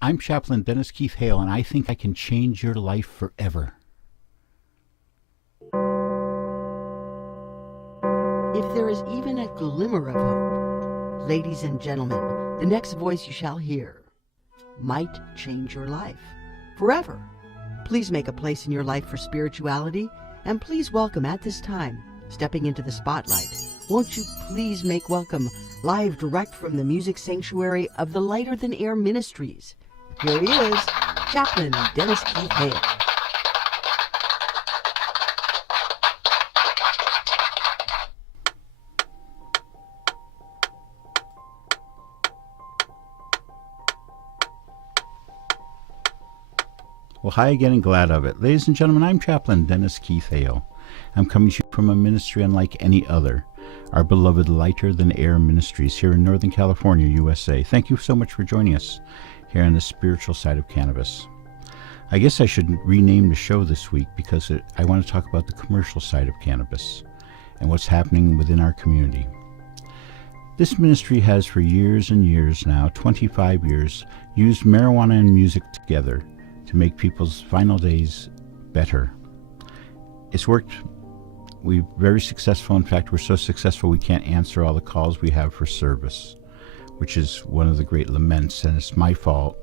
I'm Chaplain Dennis Keith Hale, and I think I can change your life forever. If there is even a glimmer of hope, ladies and gentlemen, the next voice you shall hear might change your life forever. Please make a place in your life for spirituality, and please welcome at this time, stepping into the spotlight, won't you please make welcome, live direct from the music sanctuary of the Lighter Than Air Ministries. Here he is, Chaplain Dennis Keith Hale. Well, hi again and glad of it. Ladies and gentlemen, I'm Chaplain Dennis Keith Hale. I'm coming to you from a ministry unlike any other, our beloved Lighter Than Air Ministries here in Northern California, USA. Thank you so much for joining us here on the Spiritual Side of Cannabis. I guess I should rename the show this week because I want to talk about the commercial side of cannabis and what's happening within our community. This ministry has for years and years now, 25 years, used marijuana and music together to make people's final days better. It's worked. We're very successful. In fact, we're so successful we can't answer all the calls we have for service, which is one of the great laments, and it's my fault.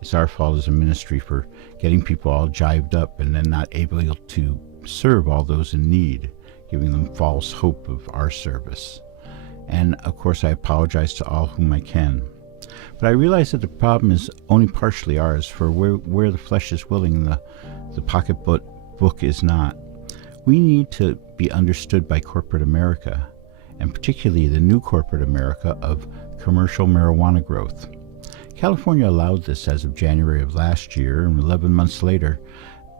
It's our fault as a ministry for getting people all jived up and then not able to serve all those in need, giving them false hope of our service. And of course, I apologize to all whom I can. But I realize that the problem is only partially ours, for where the flesh is willing, the pocketbook is not. We need to be understood by corporate America, and particularly the new corporate America of commercial marijuana growth. California allowed this as of January of last year, and 11 months later,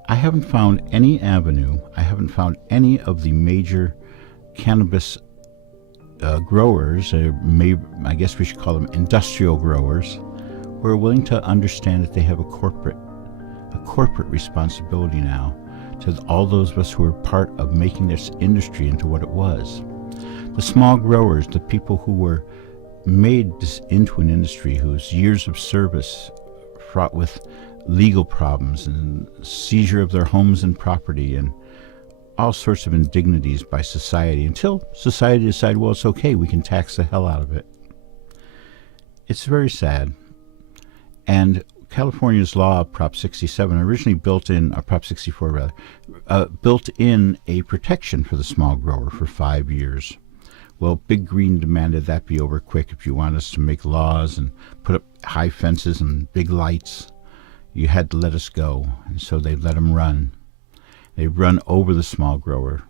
I haven't found any avenue, I haven't found any of the major cannabis growers, I guess we should call them industrial growers, who are willing to understand that they have a corporate responsibility now to all those of us who are part of making this industry into what it was. The small growers, the people who were made this into an industry, whose years of service fraught with legal problems and seizure of their homes and property and all sorts of indignities by society, until society decided, well, it's okay, we can tax the hell out of it. It's very sad. And California's law, Prop 67, originally built in, Prop 64 rather, built in a protection for the small grower for 5 years. Well, Big Green demanded that be over quick. If you want us to make laws and put up high fences and big lights, you had to let us go. And so they let them run. They've run over the small grower.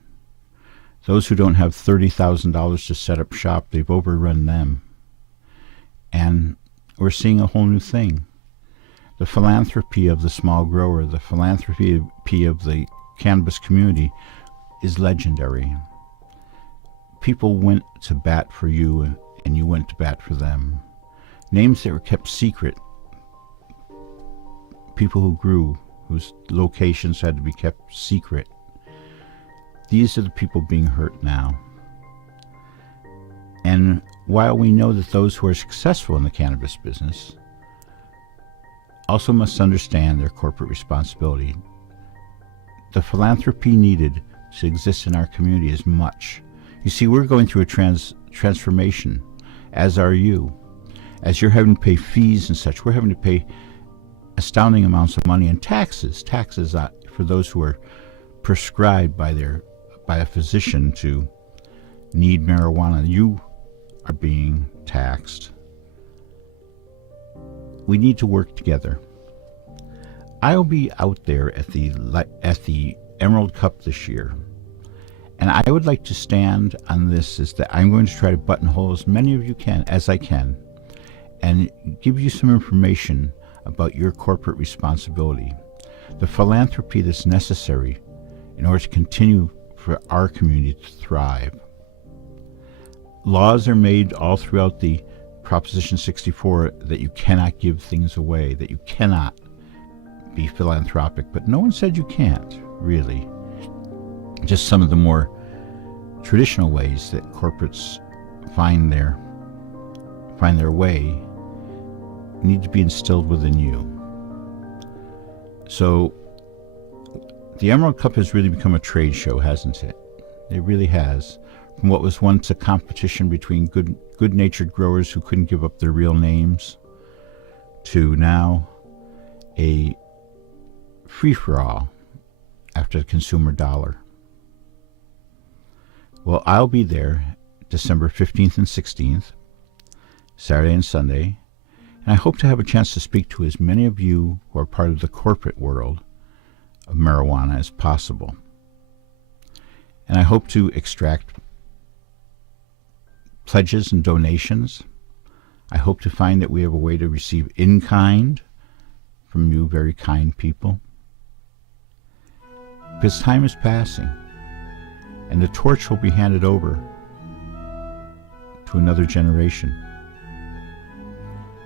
Those who don't have $30,000 to set up shop, they've overrun them. And we're seeing a whole new thing. The philanthropy of the small grower, the philanthropy of the cannabis community is legendary. People went to bat for you, and you went to bat for them. Names that were kept secret. People who grew, whose locations had to be kept secret. These are the people being hurt now. And while we know that those who are successful in the cannabis business also must understand their corporate responsibility, the philanthropy needed to exist in our community is much. You see, we're going through a transformation, as are you. As you're having to pay fees and such, we're having to pay astounding amounts of money in taxes for those who are prescribed by a physician to need marijuana. You are being taxed. We need to work together. I'll be out there at the Emerald Cup this year, and I would like to stand on this is that I'm going to try to buttonhole as many of you as I can and give you some information about your corporate responsibility, the philanthropy that's necessary in order to continue for our community to thrive. Laws are made all throughout the Proposition 64 that you cannot give things away, that you cannot be philanthropic, but no one said you can't, really. Just some of the more traditional ways that corporates find their way need to be instilled within you. So the Emerald Cup has really become a trade show, hasn't it? It really has. From what was once a competition between good-natured growers who couldn't give up their real names, to now a free-for-all after the consumer dollar. Well, I'll be there December 15th and 16th, Saturday and Sunday, and I hope to have a chance to speak to as many of you who are part of the corporate world of marijuana as possible. And I hope to extract pledges and donations. I hope to find that we have a way to receive in-kind from you very kind people. Because time is passing, and the torch will be handed over to another generation.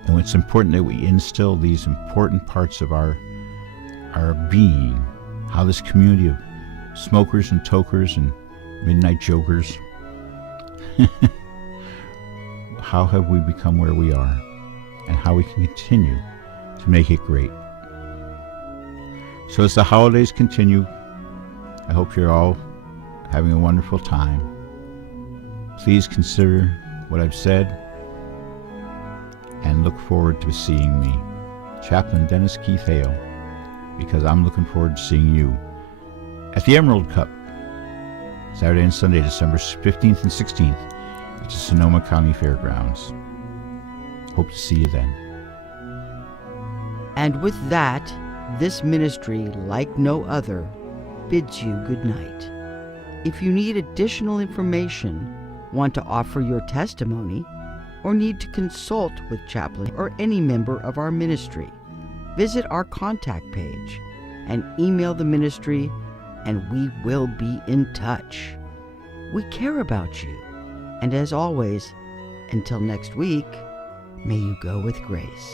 And it's important that we instill these important parts of our being, how this community of smokers and tokers and midnight jokers, how have we become where we are, and how we can continue to make it great. So as the holidays continue, I hope you're all having a wonderful time. Please consider what I've said and look forward to seeing me, Chaplain Dennis Keith Hale, because I'm looking forward to seeing you at the Emerald Cup, Saturday and Sunday, December 15th and 16th at the Sonoma County Fairgrounds. Hope to see you then. And with that, this ministry, like no other, bids you good night. If you need additional information, want to offer your testimony, or need to consult with Chaplain or any member of our ministry, visit our contact page and email the ministry, and we will be in touch. We care about you, and as always, until next week, may you go with grace.